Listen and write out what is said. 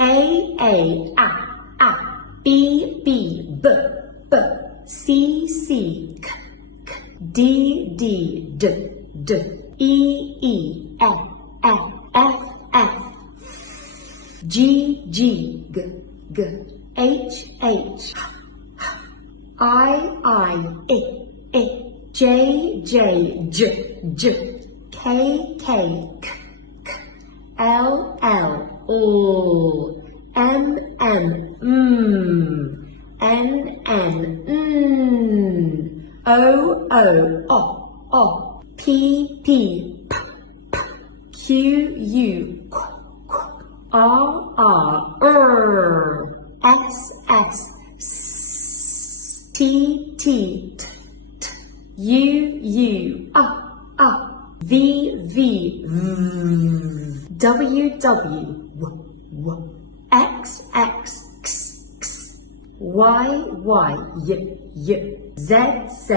A, B, B, C, K, D, D, E, F, G, G, H, I, J, K, L, M, N, O, P, Q, R, S, T, U, V, W, X, Y, Z, Z.